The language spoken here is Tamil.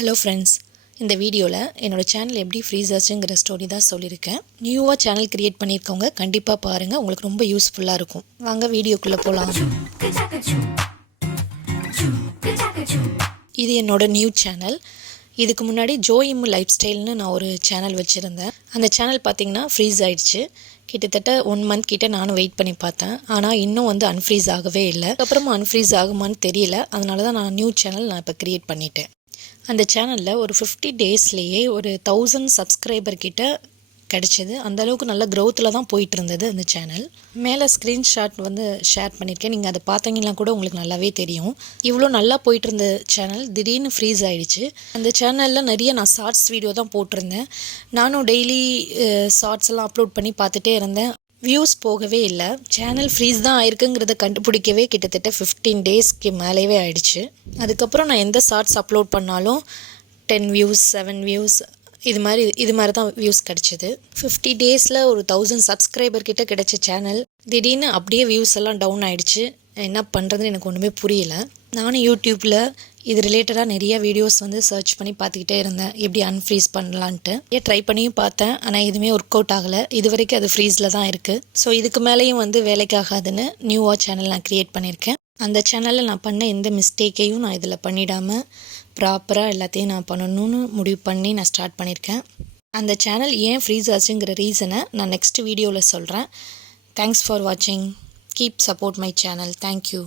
ஹலோ ஃப்ரெண்ட்ஸ், இந்த வீடியோவில் என்னோடய சேனல் எப்படி ஃப்ரீஸ் ஆச்சுங்கிற ஸ்டோரி தான் சொல்லியிருக்கேன். நியூவாக சேனல் க்ரியேட் பண்ணியிருக்கவங்க கண்டிப்பாக பாருங்கள், உங்களுக்கு ரொம்ப யூஸ்ஃபுல்லாக இருக்கும். வாங்க வீடியோக்குள்ளே போகலாம். இது என்னோடய நியூ சேனல். இதுக்கு முன்னாடி ஜோயிம் லைஃப் ஸ்டைல்னு நான் ஒரு சேனல் வச்சுருந்தேன். அந்த சேனல் பார்த்திங்கன்னா ஃப்ரீஸ் ஆகிடுச்சு. கிட்டத்தட்ட 1 மந்த் கிட்டே நானும் வெயிட் பண்ணி பார்த்தேன். ஆனால் இன்னும் அன்ஃப்ரீஸ் ஆகவே இல்லை. அதுக்கப்புறமா அன்ஃப்ரீஸ் ஆகுமான்னு தெரியல. அதனால தான் நான் நியூ சேனல் இப்போ க்ரியேட் பண்ணிட்டேன். அந்த சேனலில் ஒரு 50 டேஸ்லேயே ஒரு 1000 சப்ஸ்கிரைபர் கிட்ட கிடச்சிது. அந்தளவுக்கு நல்ல க்ரோத்தில் தான் போயிட்டு இருந்தது அந்த சேனல். மேலே ஸ்க்ரீன்ஷாட் ஷேர் பண்ணியிருக்கேன். நீங்கள் அதை பார்த்தீங்கன்னா கூட உங்களுக்கு நல்லாவே தெரியும். இவ்வளோ நல்லா போயிட்டு இருந்த சேனல் திடீர்னு ஃப்ரீஸ் ஆகிடுச்சு. அந்த சேனலில் நிறைய நான் ஷார்ட்ஸ் வீடியோ தான் போட்டிருந்தேன். நானும் டெய்லி ஷார்ட்ஸ் எல்லாம் அப்லோட் பண்ணி பார்த்துட்டே இருந்தேன். வியூஸ் போகவே இல்லை. சேனல் ஃப்ரீஸ் தான் ஆயிருக்குங்கிறத கண்டுபிடிக்கவே கிட்டத்தட்ட 15 டேஸ்க்கு மேலேயே ஆயிடுச்சு. அதுக்கப்புறம் நான் எந்த ஷார்ட்ஸ் அப்லோட் பண்ணாலும் 10 வியூஸ் 7 வியூஸ் இது மாதிரி தான் வியூஸ் கிடச்சிது. 50 டேஸில் ஒரு 1000 சப்ஸ்கிரைபர் கிட்ட கிடைச்ச சேனல் திடீர்னு அப்படியே வியூஸ் எல்லாம் டவுன் ஆகிடுச்சு. என்ன பண்ணுறதுன்னு எனக்கு ஒன்றுமே புரியல. நானும் யூடியூப்பில் இது ரிலேட்டடாக நிறைய வீடியோஸ் சர்ச் பண்ணி பார்த்துக்கிட்டே இருந்தேன், எப்படி அன்ஃப்ரீஸ் பண்ணலான்ட்டு. ட்ரை பண்ணியும் பார்த்தேன், ஆனால் எதுவுமே ஒர்க் அவுட் ஆகலை. இது வரைக்கும் அது ஃப்ரீஸில் தான் இருக்குது. ஸோ இதுக்கு மேலேயும் வேலைக்கு ஆகாதுன்னு நியூவாக சேனல் நான் க்ரியேட் பண்ணியிருக்கேன். அந்த சேனலில் நான் பண்ண எந்த மிஸ்டேக்கையும் நான் இதில் பண்ணிடாமல் ப்ராப்பராக எல்லாத்தையும் நான் பண்ணணும்னு முடிவு பண்ணி நான் ஸ்டார்ட் பண்ணியிருக்கேன். அந்த சேனல் ஏன் ஃப்ரீஸ் ஆச்சுங்கிற ரீசனை நான் நெக்ஸ்ட் வீடியோவில் சொல்கிறேன். தேங்க்ஸ் ஃபார் வாட்சிங். Keep support my channel. Thank you.